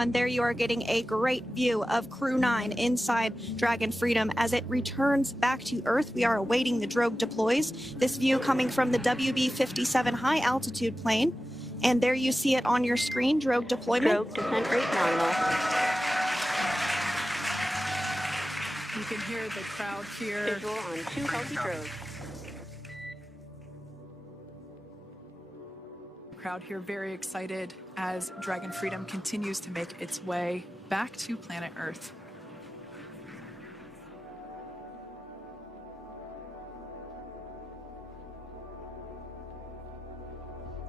And there you are getting a great view of Crew 9 inside Dragon Freedom as it returns back to Earth. We are awaiting the drogue deploys. This view coming from the WB-57 high altitude plane. And there you see it on your screen, drogue deployment. Drogue descent rate nominal. You can hear the crowd here. Visual on 2 healthy drogues. Crowd here very excited as Dragon Freedom continues to make its way back to planet Earth.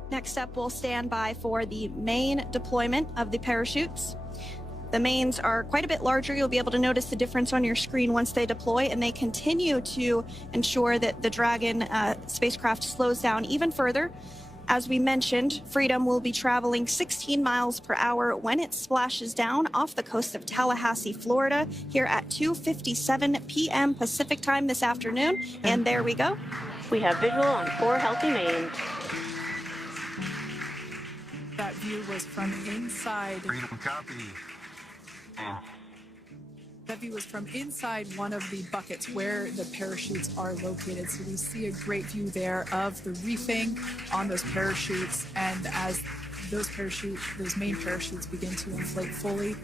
Next up, we'll stand by for the main deployment of the parachutes. The mains are quite a bit larger. You'll be able to notice the difference on your screen once they deploy, and they continue to ensure that the Dragon spacecraft slows down even further. As we mentioned, Freedom will be traveling 16 miles per hour when it splashes down off the coast of Tallahassee, Florida, here at 2:57 p.m. Pacific time this afternoon. And there we go. We have visual on 4 healthy mains. That view was from inside. Freedom copy. That view was from inside one of the buckets where the parachutes are located. So we see a great view there of the reefing on those parachutes. And as those main parachutes begin to inflate fully,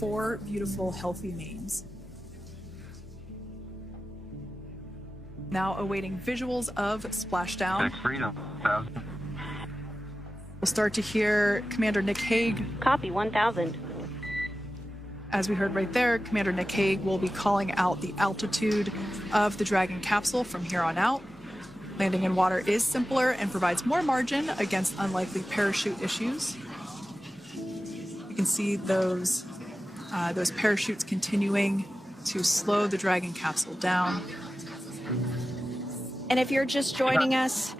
4 beautiful, healthy mains. Now awaiting visuals of splashdown. Freedom, 1,000. We'll start to hear Commander Nick Hague. Copy, 1,000. As we heard right there, Commander Nick Hague will be calling out the altitude of the Dragon capsule from here on out. Landing in water is simpler and provides more margin against unlikely parachute issues. You can see those parachutes continuing to slow the Dragon capsule down. And if you're just joining us,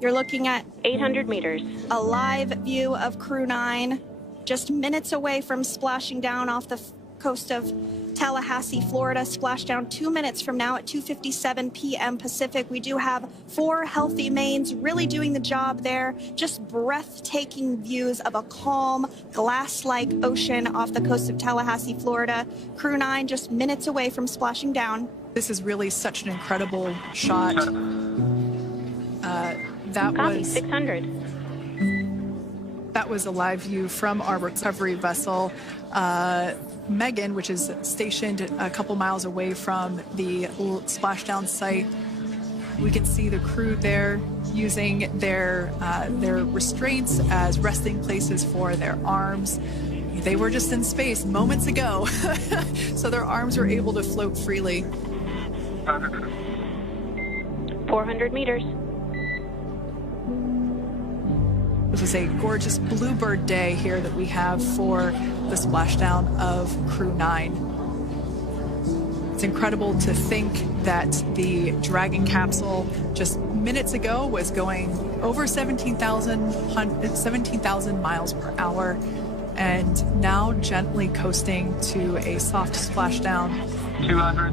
you're looking at 800 meters. A live view of Crew 9. Just minutes away from splashing down off the coast of Tallahassee, Florida. Splash down 2 minutes from now at 2:57 p.m. Pacific. We do have 4 healthy mains really doing the job there. Just breathtaking views of a calm, glass-like ocean off the coast of Tallahassee, Florida. Crew 9 just minutes away from splashing down. This is really such an incredible shot. That Copy, was 600. That was a live view from our recovery vessel, Megan, which is stationed a couple miles away from the splashdown site. We can see the crew there using their restraints as resting places for their arms. They were just in space moments ago, so their arms were able to float freely. 400 meters. This is a gorgeous bluebird day here that we have for the splashdown of Crew 9. It's incredible to think that the Dragon capsule just minutes ago was going over 17,000 miles per hour, and now gently coasting to a soft splashdown. 200.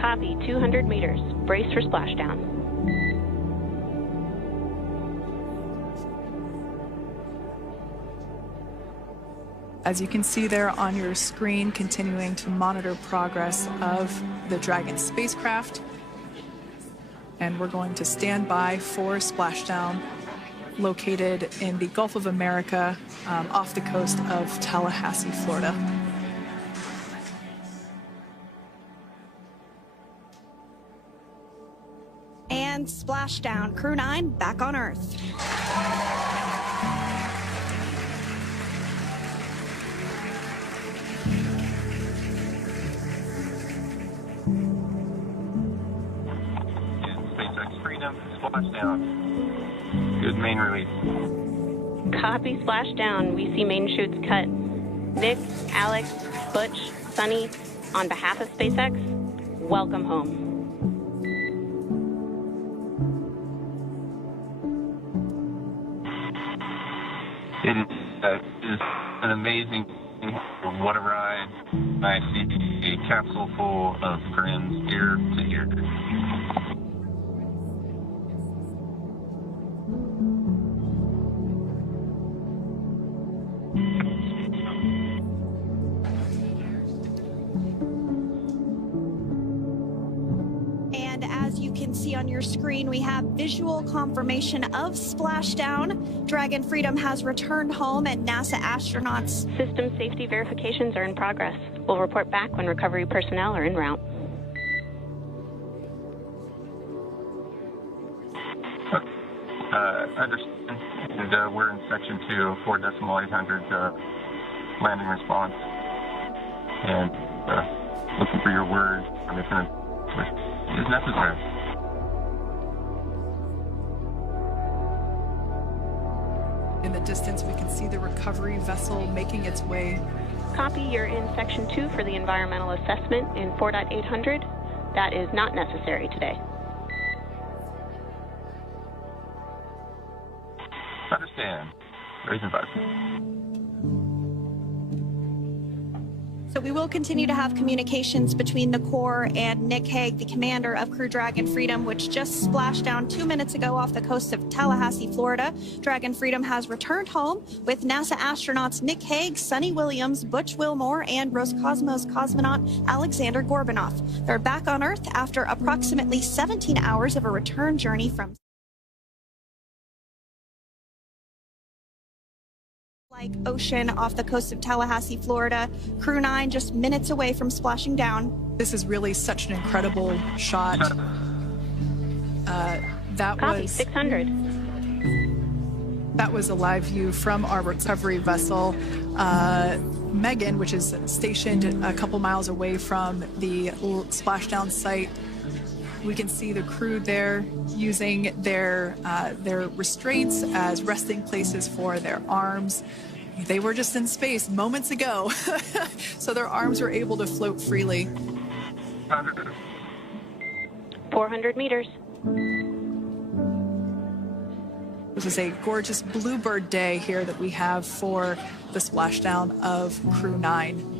Copy, 200 meters. Brace for splashdown. As you can see there on your screen, continuing to monitor progress of the Dragon spacecraft. And we're going to stand by for splashdown located in the Gulf of America off the coast of Tallahassee, Florida. And splashdown. Crew 9 back on Earth. Splashdown. Good main release. Copy, splashdown. We see main chutes cut. Nick, Alex, Butch, Sunny, on behalf of SpaceX, welcome home. It is an amazing, what a ride. I see a capsule full of friends ear to ear. can see on your screen, we have visual confirmation of splashdown. Dragon Freedom has returned home, and NASA astronauts. System safety verifications are in progress. We'll report back when recovery personnel are en route. Understand. And we're in section 2, 4.800 landing response. And looking for your word on if it is necessary. In the distance, we can see the recovery vessel making its way. Copy, you're in section 2 for the environmental assessment in 4.800. That is not necessary today. Understand. Raising 5. So we will continue to have communications between the Corps and Nick Hague, the commander of Crew Dragon Freedom, which just splashed down 2 minutes ago off the coast of Tallahassee, Florida. Dragon Freedom has returned home with NASA astronauts Nick Hague, Sonny Williams, Butch Wilmore, and Roscosmos cosmonaut Alexander Gorbunov. They're back on Earth after approximately 17 hours of a return journey from ocean off the coast of Tallahassee, Florida. Crew 9 just minutes away from splashing down. This is really such an incredible shot. That Copy, was 600. That was a live view from our recovery vessel, Megan, which is stationed a couple miles away from the splashdown site. We can see the crew there using their restraints as resting places for their arms. They were just in space moments ago, so their arms were able to float freely. 400 meters. This is a gorgeous bluebird day here that we have for the splashdown of Crew 9.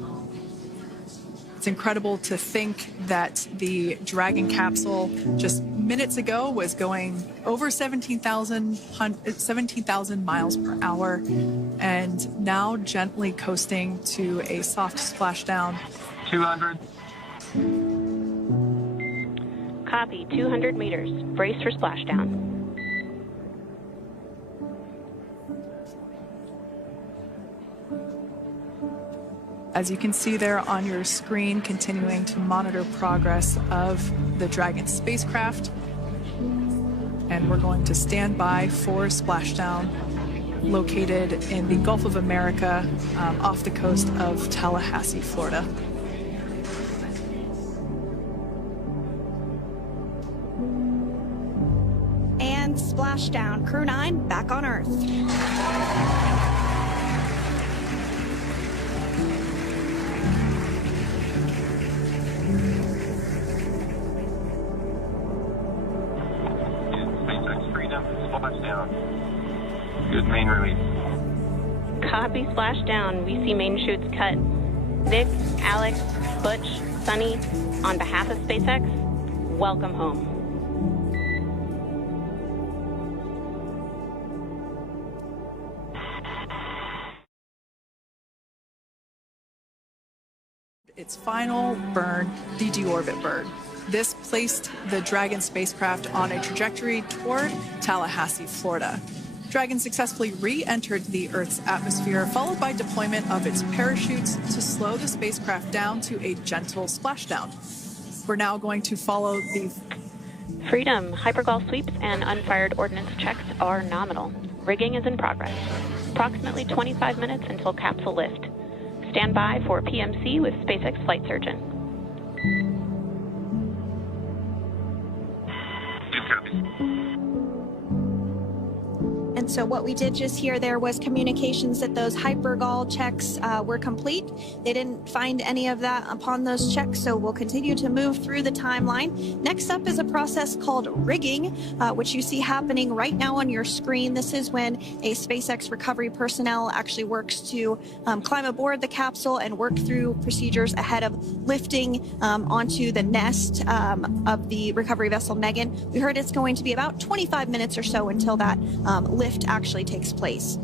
It's incredible to think that the Dragon capsule just minutes ago was going over 17,000 miles per hour and now gently coasting to a soft splashdown. 200. Copy, 200 meters. Brace for splashdown. As you can see there on your screen, continuing to monitor progress of the Dragon spacecraft. And we're going to stand by for splashdown located in the Gulf of America off the coast of Tallahassee, Florida. And splashdown. Crew 9 back on Earth. Good main release. Copy, splashdown. We see main chutes cut. Nick, Alex, Butch, Sonny, on behalf of SpaceX, welcome home. Its final burn, the deorbit burn. This placed the Dragon spacecraft on a trajectory toward Tallahassee, Florida. Dragon successfully re-entered the Earth's atmosphere, followed by deployment of its parachutes to slow the spacecraft down to a gentle splashdown. We're now going to follow the Freedom, hypergol sweeps and unfired ordnance checks are nominal. Rigging is in progress. Approximately 25 minutes until capsule lift. Stand by for PMC with SpaceX flight surgeon. And so what we did just hear there was communications that those hypergol checks were complete. They didn't find any of that upon those checks, so we'll continue to move through the timeline. Next up is a process called rigging, which you see happening right now on your screen. This is when a SpaceX recovery personnel actually works to climb aboard the capsule and work through procedures ahead of lifting onto the nest of the recovery vessel Megan. We heard it's going to be about 25 minutes or so until that lift actually takes place.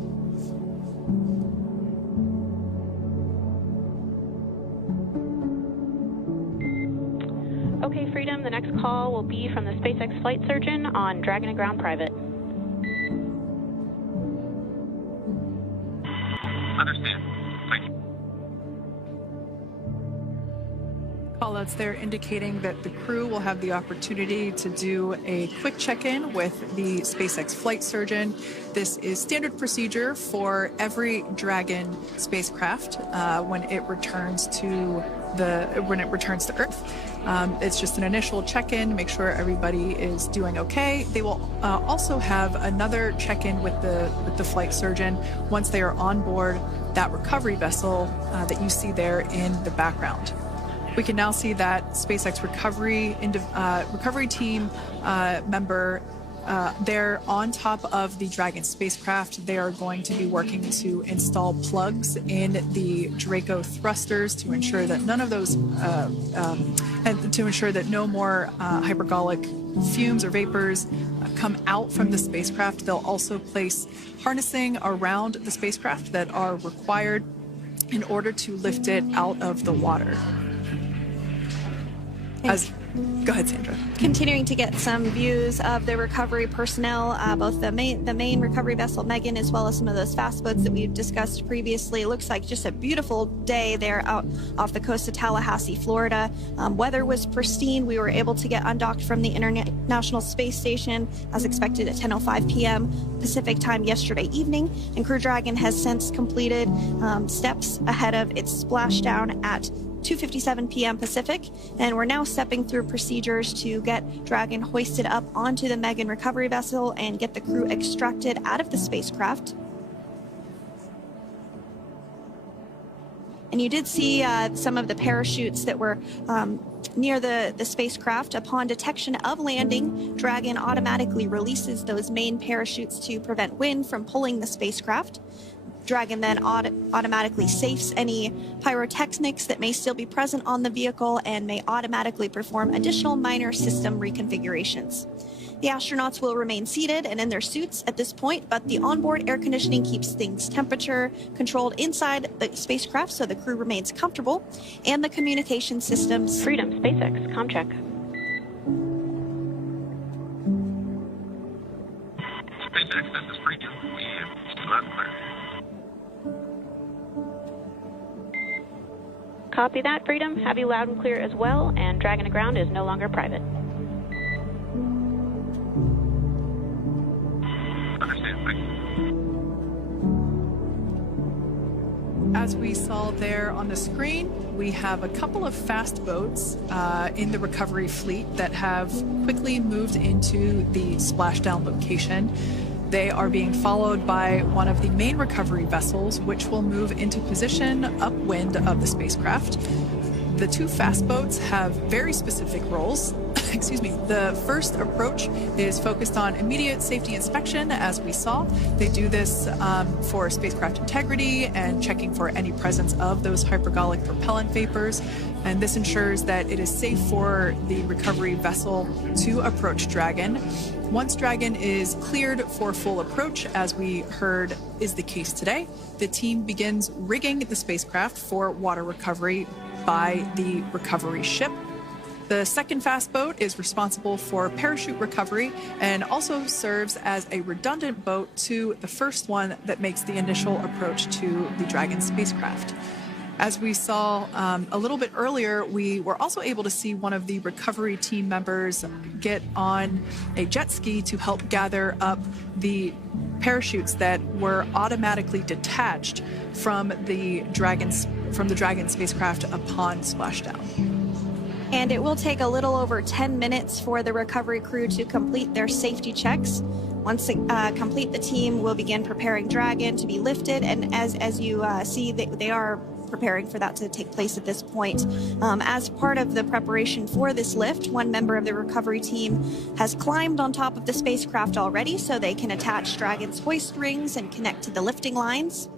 Okay, Freedom. Freedom, the next call will be from the SpaceX flight surgeon on Dragon and Ground Private. Understand. Thank you. Callouts there indicating that the crew will have the opportunity to do a quick check-in with the SpaceX flight surgeon. This is standard procedure for every Dragon spacecraft when it returns to Earth. It's just an initial check-in, make sure everybody is doing okay. They will also have another check-in with the flight surgeon once they are on board that recovery vessel that you see there in the background. We can now see that SpaceX recovery team member they're on top of the Dragon spacecraft. They are going to be working to install plugs in the Draco thrusters to ensure that none of those, and to ensure that no more hypergolic fumes or vapors come out from the spacecraft. They'll also place harnessing around the spacecraft that are required in order to lift it out of the water. Go ahead, Sandra. Continuing to get some views of the recovery personnel, both the main recovery vessel Megan, as well as some of those fast boats that we've discussed previously. It looks like just a beautiful day there out off the coast of Tallahassee, Florida. Weather was pristine. We were able to get undocked from the International Space Station as expected at 10:05 p.m. Pacific time yesterday evening, and Crew Dragon has since completed steps ahead of its splashdown at 2:57 p.m. Pacific, and we're now stepping through procedures to get Dragon hoisted up onto the Megan recovery vessel and get the crew extracted out of the spacecraft. And you did see some of the parachutes that were near the spacecraft. Upon detection of landing, Dragon automatically releases those main parachutes to prevent wind from pulling the spacecraft. Dragon then automatically safes any pyrotechnics that may still be present on the vehicle and may automatically perform additional minor system reconfigurations. The astronauts will remain seated and in their suits at this point, but the onboard air conditioning keeps things temperature controlled inside the spacecraft so the crew remains comfortable, and the communication systems. Freedom, SpaceX, comm check. SpaceX, this is Freedom. We have loud and clear. Copy that, Freedom. Have you loud and clear as well, and Dragon to Ground is no longer private. Understand, thank you. As we saw there on the screen, we have a couple of fast boats in the recovery fleet that have quickly moved into the splashdown location. They are being followed by one of the main recovery vessels, which will move into position upwind of the spacecraft. The two fast boats have very specific roles. Excuse me. The first approach is focused on immediate safety inspection, as we saw. They do this for spacecraft integrity and checking for any presence of those hypergolic propellant vapors. And this ensures that it is safe for the recovery vessel to approach Dragon. Once Dragon is cleared for full approach, as we heard is the case today, the team begins rigging the spacecraft for water recovery by the recovery ship. The second fast boat is responsible for parachute recovery and also serves as a redundant boat to the first one that makes the initial approach to the Dragon spacecraft. As we saw a little bit earlier, we were also able to see one of the recovery team members get on a jet ski to help gather up the parachutes that were automatically detached from the Dragon spacecraft upon splashdown. And it will take a little over 10 minutes for the recovery crew to complete their safety checks. Once complete, the team will begin preparing Dragon to be lifted, and as you see, they are preparing for that to take place at this point. As part of the preparation for this lift, one member of the recovery team has climbed on top of the spacecraft already so they can attach Dragon's hoist rings and connect to the lifting lines.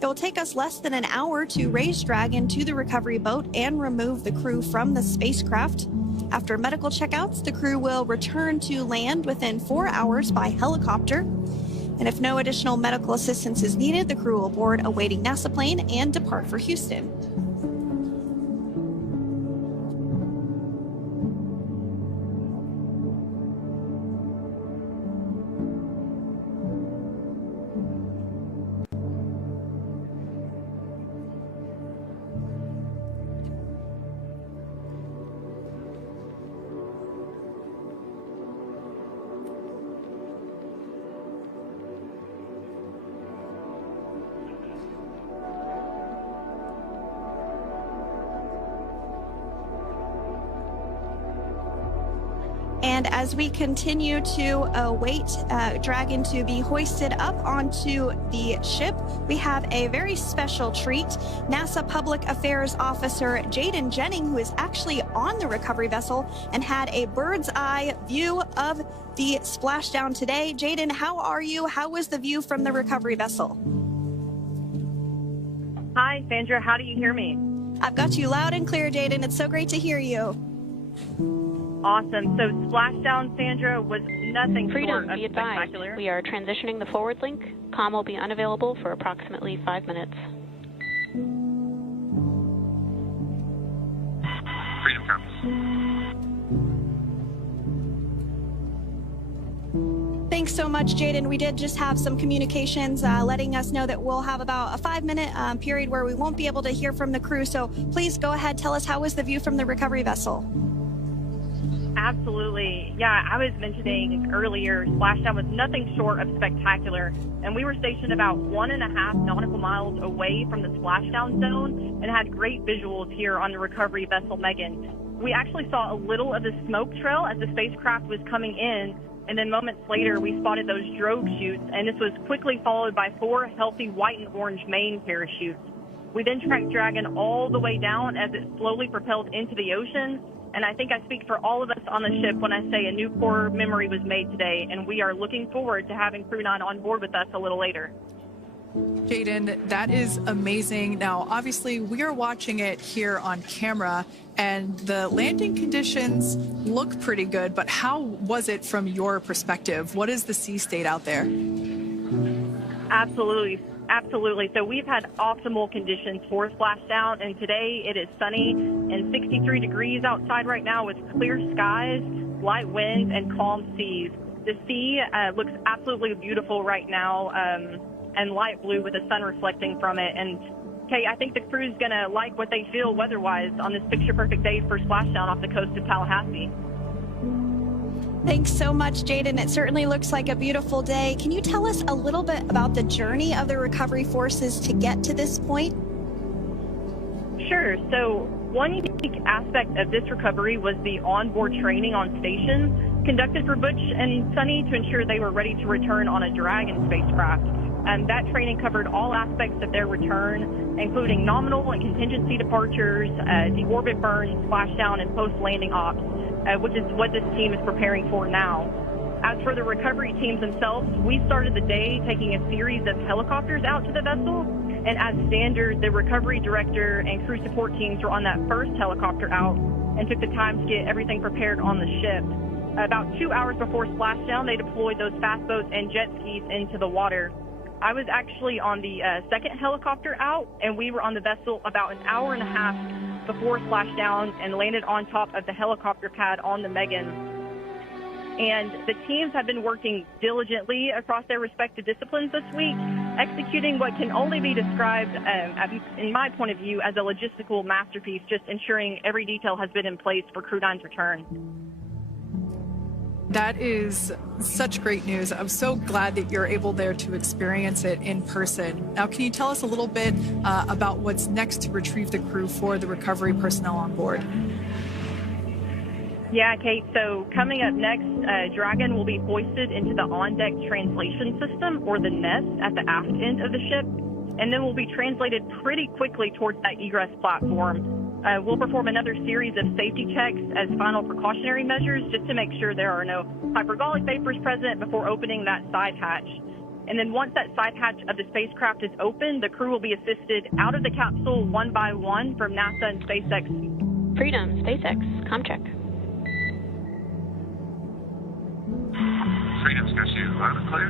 It will take us less than an hour to raise Dragon to the recovery boat and remove the crew from the spacecraft. After medical checkouts, the crew will return to land within 4 hours by helicopter. And if no additional medical assistance is needed, the crew will board a waiting NASA plane and depart for Houston. And as we continue to await Dragon to be hoisted up onto the ship, we have a very special treat. NASA Public Affairs Officer Jaden Jennings, who is actually on the recovery vessel and had a bird's eye view of the splashdown today. Jaden, how are you? How was the view from the recovery vessel? Hi, Sandra. How do you hear me? I've got you loud and clear, Jaden. It's so great to hear you. Awesome. So splashdown, Sandra, was nothing Freedom, short of be advised. spectacular. We are transitioning the forward link. Comm will be unavailable for approximately 5 minutes. Freedom comes. Thanks so much, Jaden. We did just have some communications letting us know that we'll have about a 5-minute period where we won't be able to hear from the crew. So please go ahead, tell us, how was the view from the recovery vessel? Absolutely. Yeah, I was mentioning earlier, splashdown was nothing short of spectacular. And we were stationed about 1.5 nautical miles away from the splashdown zone and had great visuals here on the recovery vessel Megan. We actually saw a little of the smoke trail as the spacecraft was coming in. And then moments later, we spotted those drogue chutes, and this was quickly followed by 4 healthy white and orange main parachutes. We then tracked Dragon all the way down as it slowly propelled into the ocean. And I think I speak for all of us on the ship when I say a new core memory was made today, and we are looking forward to having Crew 9 on board with us a little later. Jaden, that is amazing. Now, obviously, we are watching it here on camera, and the landing conditions look pretty good, but how was it from your perspective? What is the sea state out there? Absolutely. Absolutely. So we've had optimal conditions for splashdown, and today it is sunny and 63 degrees outside right now with clear skies, light winds, and calm seas. The sea looks absolutely beautiful right now, and light blue with the sun reflecting from it. And Kate, I think the crew's going to like what they feel weather-wise on this picture-perfect day for splashdown off the coast of Tallahassee. Thanks so much, Jaden. It certainly looks like a beautiful day. Can you tell us a little bit about the journey of the recovery forces to get to this point? Sure. So one unique aspect of this recovery was the onboard training on station conducted for Butch and Sunny to ensure they were ready to return on a Dragon spacecraft. That training covered all aspects of their return, including nominal and contingency departures, deorbit burns, splashdown, and post-landing ops, which is what this team is preparing for now. As for the recovery teams themselves, we started the day taking a series of helicopters out to the vessel, and as standard, the recovery director and crew support teams were on that first helicopter out and took the time to get everything prepared on the ship. About 2 hours before splashdown, they deployed those fast boats and jet skis into the water. I was actually on the second helicopter out, and we were on the vessel about an hour and a half before splashdown and landed on top of the helicopter pad on the Megan. And the teams have been working diligently across their respective disciplines this week, executing what can only be described, in my point of view, as a logistical masterpiece, just ensuring every detail has been in place for Crew 9's return. That is such great news. I'm so glad that you're able there to experience it in person. Now, can you tell us a little bit about what's next to retrieve the crew for the recovery personnel on board? Yeah, Kate. So coming up next, Dragon will be hoisted into the on-deck translation system, or the nest, at the aft end of the ship, and then will be translated pretty quickly towards that egress platform. We'll perform another series of safety checks as final precautionary measures just to make sure there are no hypergolic vapors present before opening that side hatch. And then once that side hatch of the spacecraft is open, the crew will be assisted out of the capsule one by one from NASA and SpaceX. Freedom, SpaceX, comm check. Freedom's got you loud and clear.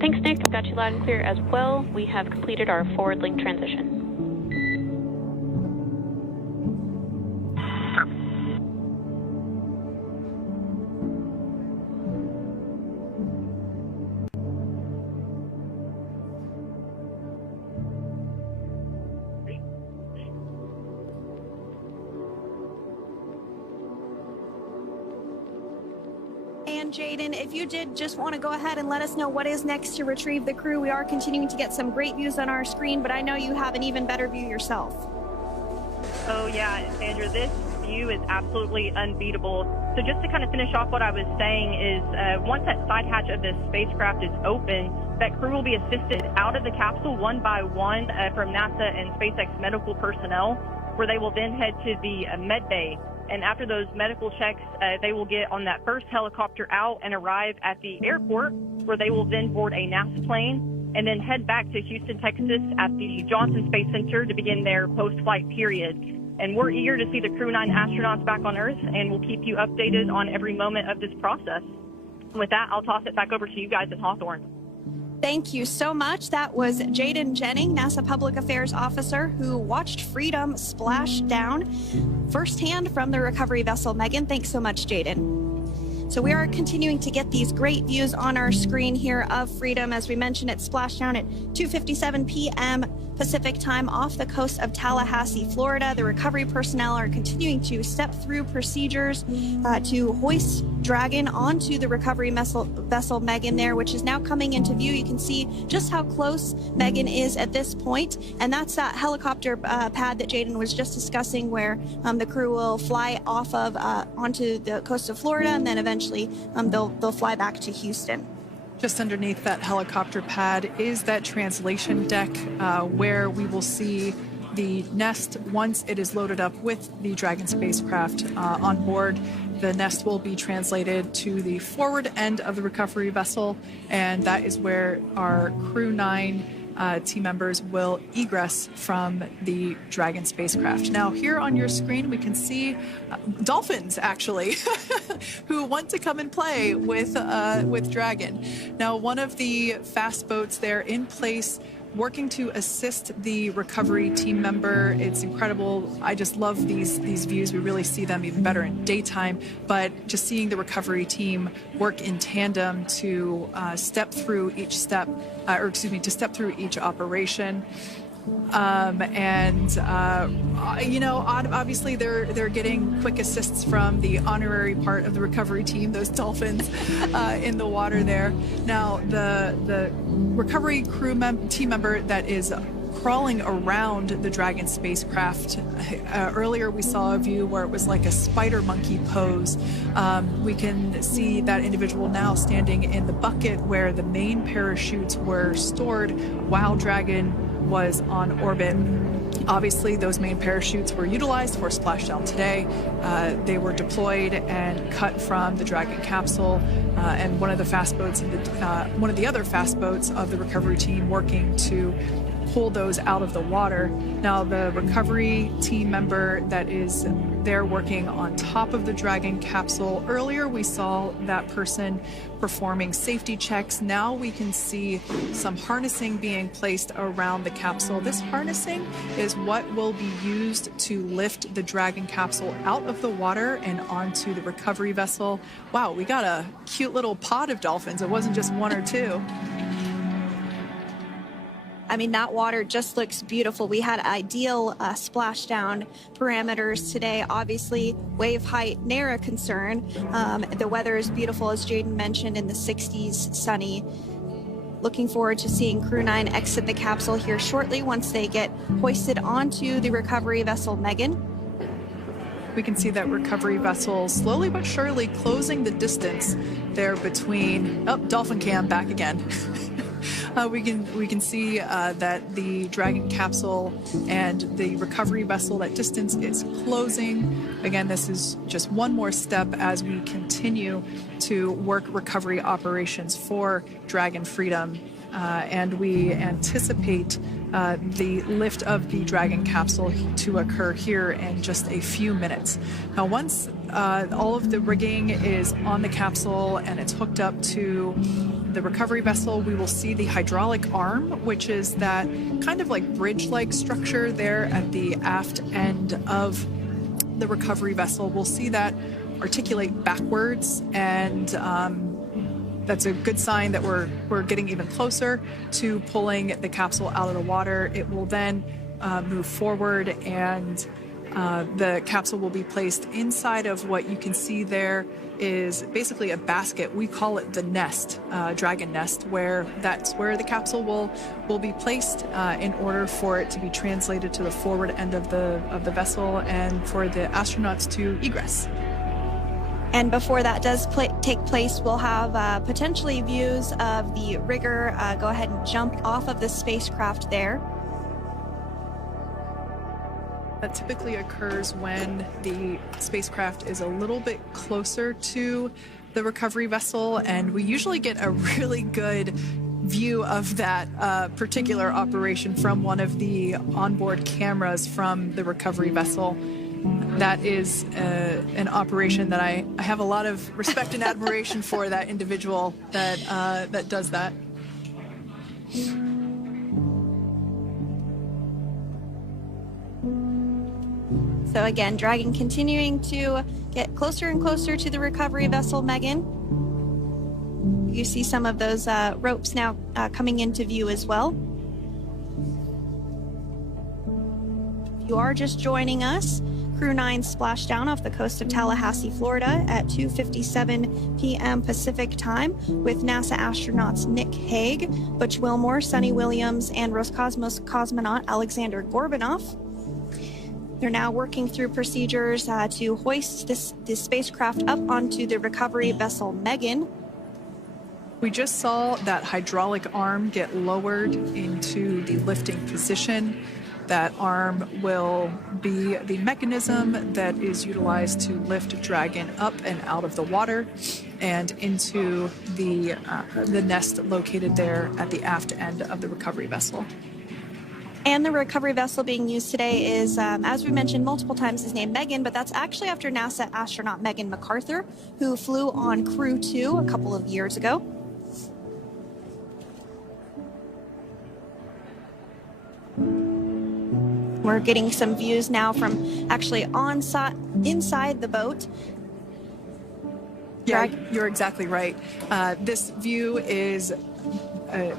Thanks, Nick. I've got you loud and clear as well. We have completed our forward link transition. And Jaden, if you did just want to go ahead and let us know what is next to retrieve the crew. We are continuing to get some great views on our screen, but I know you have an even better view yourself. Oh yeah, Sandra, this view is absolutely unbeatable. So just to kind of finish off what I was saying is once that side hatch of the spacecraft is open, that crew will be assisted out of the capsule one by one from NASA and SpaceX medical personnel, where they will then head to the med bay. And after those medical checks, they will get on that first helicopter out and arrive at the airport, where they will then board a NASA plane and then head back to Houston, Texas at the Johnson Space Center to begin their post-flight period. And we're eager to see the Crew 9 astronauts back on Earth, and we'll keep you updated on every moment of this process. With that, I'll toss it back over to you guys at Hawthorne. Thank you so much. That was Jaden Jennings, NASA Public Affairs Officer, who watched Freedom splash down firsthand from the recovery vessel Megan. Thanks so much, Jaden. So we are continuing to get these great views on our screen here of Freedom. As we mentioned, it splashed down at 2:57 p.m. Pacific time off the coast of Tallahassee, Florida. The recovery personnel are continuing to step through procedures to hoist Dragon onto the recovery vessel Megan there, which is now coming into view. You can see just how close Megan is at this point, and that's that helicopter pad that Jaden was just discussing, where the crew will fly off of onto the coast of Florida, and then eventually they'll fly back to Houston. Just underneath that helicopter pad is that translation deck where we will see the nest once it is loaded up with the Dragon spacecraft on board. The nest will be translated to the forward end of the recovery vessel, and that is where our Crew 9 team members will egress from the Dragon spacecraft. Now, here on your screen, we can see dolphins, actually, who want to come and play with Dragon. Now, one of the fast boats there in place, working to assist the recovery team member. It's incredible. I just love these views. We really see them even better in daytime, but just seeing the recovery team work in tandem to step through each step, to step through each operation. Obviously they're getting quick assists from the honorary part of the recovery team, those dolphins in the water there. Now, the recovery team member that is crawling around the Dragon spacecraft. Earlier we saw a view where it was like a spider monkey pose. We can see that individual now standing in the bucket where the main parachutes were stored while Dragon was on orbit. Obviously, those main parachutes were utilized for splashdown today. They were deployed and cut from the Dragon capsule, and one of the other fast boats of the recovery team working to pull those out of the water. Now, the recovery team member that is there working on top of the Dragon capsule, earlier we saw that person performing safety checks. Now we can see some harnessing being placed around the capsule. This harnessing is what will be used to lift the Dragon capsule out of the water and onto the recovery vessel. Wow, we got a cute little pod of dolphins. It wasn't just one or two. I mean, that water just looks beautiful. We had ideal splashdown parameters today. Obviously, wave height, ne'er a concern. The weather is beautiful, as Jaden mentioned, in the 60s, sunny. Looking forward to seeing Crew 9 exit the capsule here shortly once they get hoisted onto the recovery vessel Megan. We can see that recovery vessel slowly but surely closing the distance there between... Oh, dolphin cam back again. We can see that the Dragon capsule and the recovery vessel, that distance is closing. Again, this is just one more step as we continue to work recovery operations for Dragon Freedom. And we anticipate the lift of the Dragon capsule to occur here in just a few minutes. Now, once all of the rigging is on the capsule and it's hooked up to the recovery vessel, we will see the hydraulic arm, which is that kind of like bridge-like structure there at the aft end of the recovery vessel. We'll see that articulate backwards, and that's a good sign that we're getting even closer to pulling the capsule out of the water. It will then move forward and The capsule will be placed inside of what you can see there is basically a basket. We call it the nest, dragon nest, where that's where the capsule will be placed in order for it to be translated to the forward end of the vessel and for the astronauts to egress. And before that does take place, we'll have potentially views of the rigger go ahead and jump off of the spacecraft there. That typically occurs when the spacecraft is a little bit closer to the recovery vessel, and we usually get a really good view of that particular operation from one of the onboard cameras from the recovery vessel. That is an operation that I have a lot of respect and admiration for that individual that does that. So again, Dragon continuing to get closer and closer to the recovery vessel, Megan. You see some of those ropes now coming into view as well. If you are just joining us, Crew 9 splashed down off the coast of Tallahassee, Florida at 2:57 p.m. Pacific time with NASA astronauts Nick Hague, Butch Wilmore, Sonny Williams, and Roscosmos cosmonaut Alexander Gorbanov. They're now working through procedures to hoist this spacecraft up onto the recovery vessel Megan. We just saw that hydraulic arm get lowered into the lifting position. That arm will be the mechanism that is utilized to lift Dragon up and out of the water and into the nest located there at the aft end of the recovery vessel. And the recovery vessel being used today is, as we mentioned multiple times, is named Megan, but that's actually after NASA astronaut Megan McArthur, who flew on Crew 2 a couple of years ago. We're getting some views now from actually inside the boat. Yeah, you're exactly right. This view is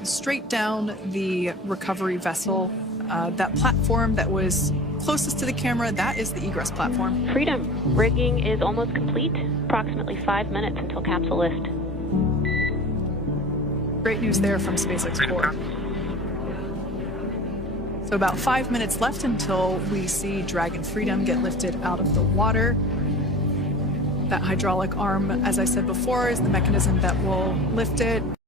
straight down the recovery vessel. That platform that was closest to the camera, that is the egress platform. Freedom. Rigging is almost complete. Approximately 5 minutes until capsule lift. Great news there from SpaceX 4. So about 5 minutes left until we see Dragon Freedom get lifted out of the water. That hydraulic arm, as I said before, is the mechanism that will lift it.